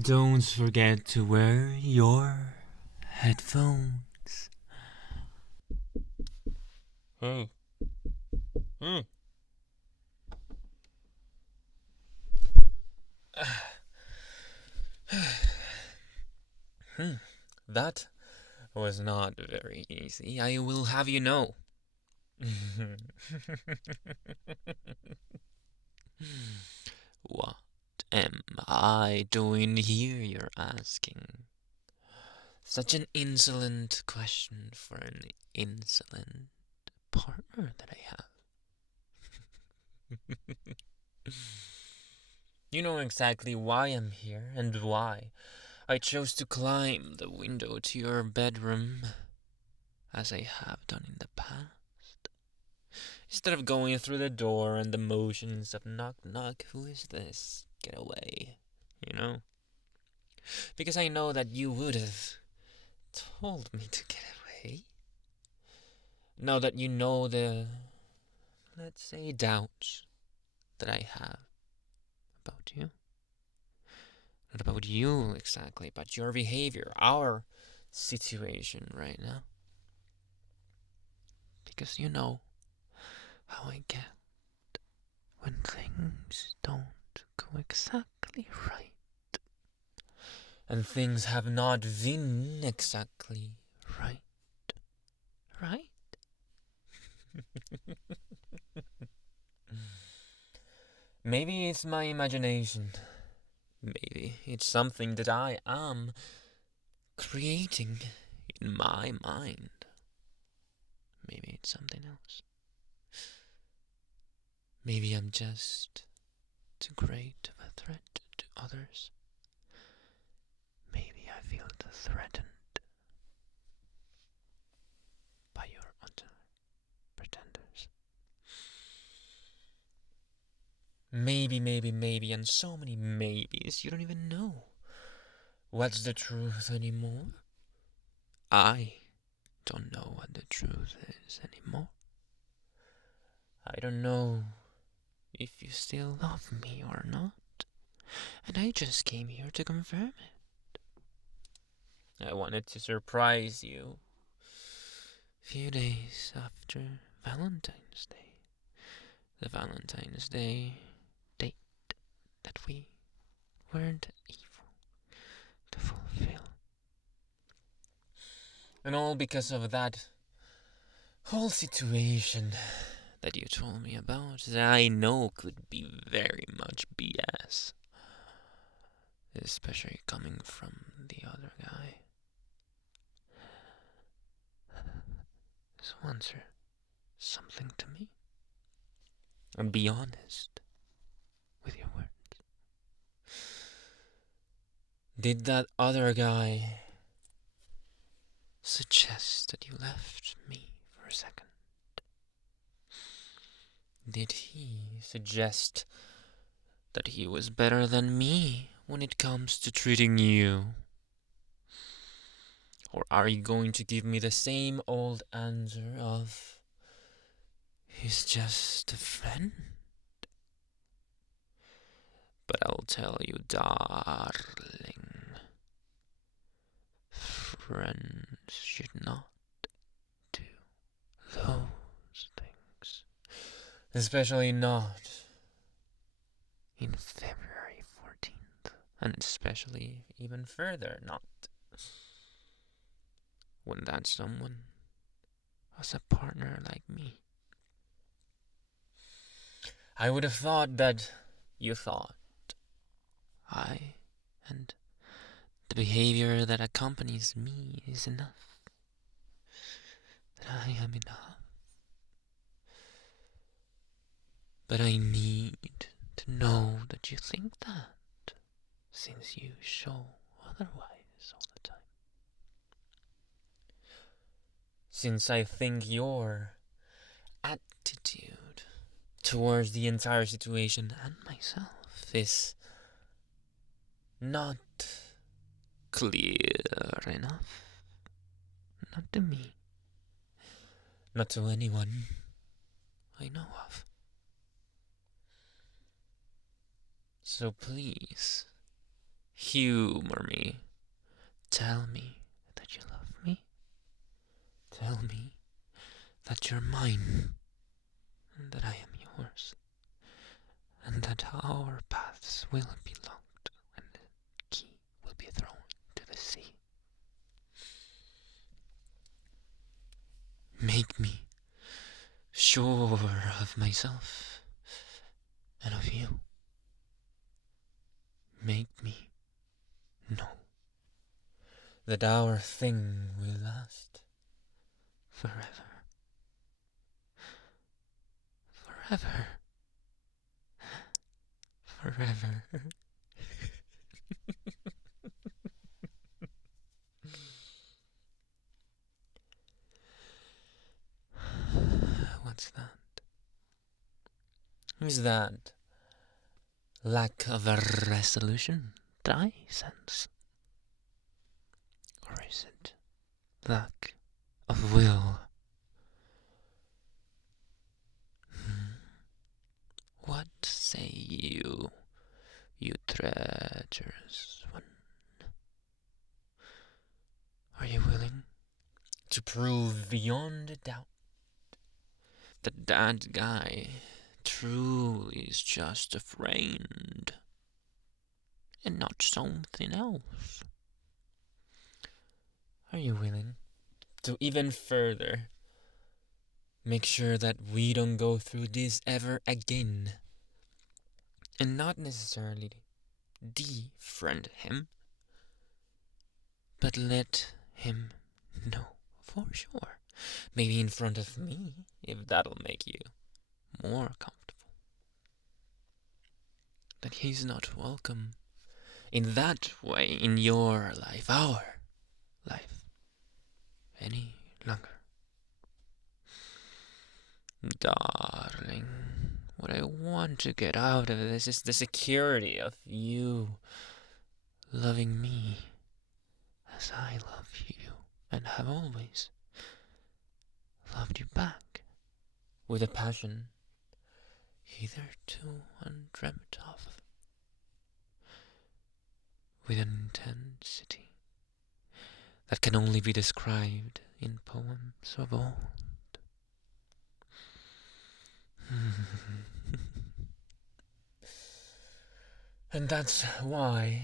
Don't forget to wear your headphones. Hey. Hmm. That was not very easy, I will have you know. What am I doing here, you're asking? Such an insolent question for an insolent partner that I have. You know exactly why I'm here and why I chose to climb the window to your bedroom, as I have done in the past. Instead of going through the door and the motions of knock knock, who is this? Get away, you know? Because I know that you would have told me to get away. Now that you know the, let's say, doubts that I have about you. Not about you exactly, but your behavior, our situation right now. Because you know how I get when things don't go exactly right. And things have not been exactly right. Right? Maybe it's my imagination. Maybe it's something that I am creating in my mind. Maybe it's something else. Maybe I'm just too great of a threat to others. Maybe I feel threatened by your utter pretenders. Maybe, and so many maybes, you don't even know what's the truth anymore. I don't know what the truth is anymore. I don't know if you still love me or not, and I just came here to confirm it. I wanted to surprise you. A few days after Valentine's Day. The Valentine's Day date that we weren't able to fulfill. And all because of that whole situation that you told me about that I know could be very much BS. Especially coming from the other guy. So answer something to me. And be honest with your words. Did that other guy suggest that you left me for a second? Did he suggest that he was better than me when it comes to treating you? Or are you going to give me the same old answer of, he's just a friend? But I'll tell you, darling, friends should not do those things. Especially not in February 14th. And especially even further not when that someone was a partner like me. I would have thought that you thought I and the behavior that accompanies me is enough. That I am enough. But I need to know that you think that, since you show otherwise all the time. Since I think your attitude towards the entire situation and myself is not clear enough. Not to me. Not to anyone I know of. So please, Humor me. Tell me that you love me. Tell me that you're mine, and that I am yours, and that our paths will be locked, and the key will be thrown to the sea. Make me sure of myself and of you. Make me know that our thing will last forever. Forever. Forever. What's that? Is that lack of a resolution that I sense? Or is it lack of will? What say you, you treacherous one? Are you willing to prove beyond a doubt that that guy truly is just a friend and not something else? Are you willing to even further make sure that we don't go through this ever again? And not necessarily defriend him, but let him know for sure. Maybe in front of me, if that'll make you more comfortable. That he's not welcome in that way in your life, our life, any longer. Darling, what I want to get out of this is the security of you loving me as I love you and have always loved you back with a passion hitherto undreamt of, with an intensity that can only be described in poems of old. And that's why,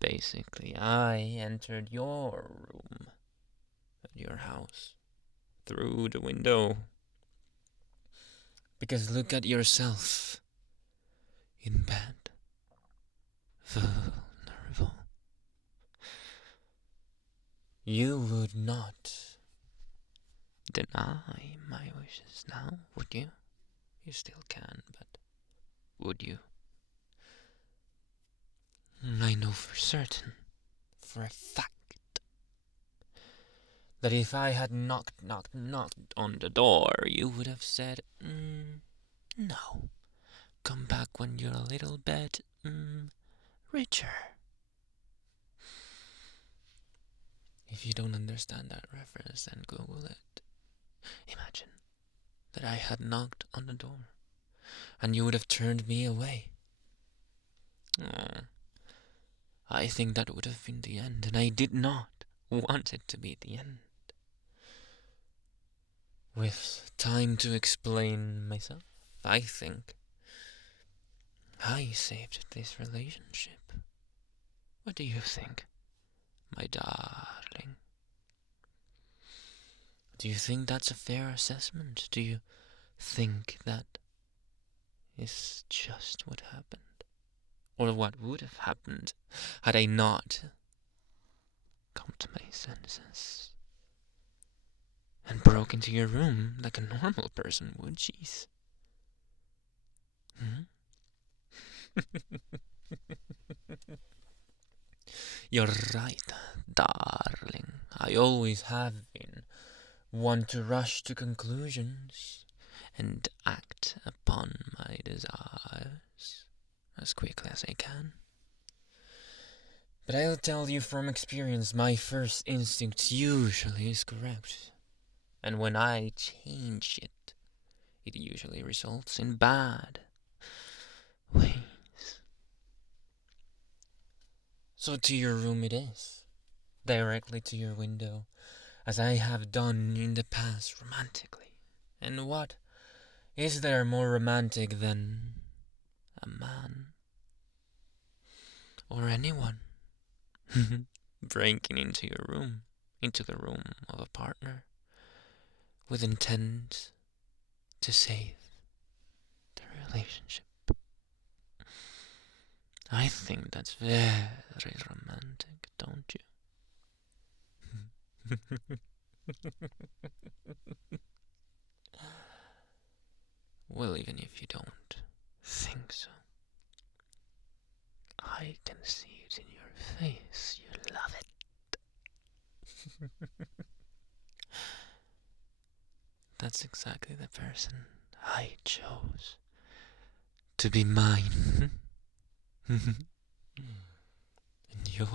basically, I entered your room at your house through the window. Because look at yourself in bed, vulnerable. You would not deny my wishes now, would you? You still can, but would you? I know for certain, for a fact, that if I had knocked on the door, you would have said, no. Come back when you're a little bit, richer. If you don't understand that reference, then Google it. Imagine that I had knocked on the door, and you would have turned me away. Oh, I think that would have been the end, and I did not want it to be the end. With time to explain myself, I think I saved this relationship. What do you think, my darling? Do you think that's a fair assessment? Do you think that is just what happened? Or what would have happened had I not come to my senses and broke into your room like a normal person would? Jeez. You're right, darling. I always have been one to rush to conclusions and act upon my desires as quickly as I can. But I'll tell you from experience, my first instinct usually is correct. And when I change it, it usually results in bad ways. So to your room it is, directly to your window, as I have done in the past romantically. And what is there more romantic than a man or anyone breaking into your room, into the room of a partner, with intent to save the relationship? I think that's very romantic, don't you? Well, even if you don't think so, I can see it in your face. You love it. That's exactly the person I chose to be mine. And you're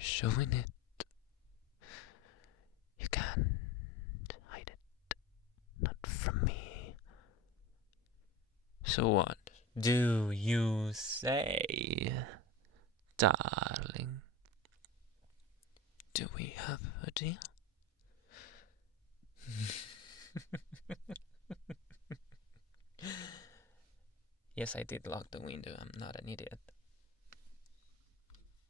showing it. You can't hide it. Not from me. So what do you say, darling? Do we have a deal? Yes, I did lock the window. I'm not an idiot.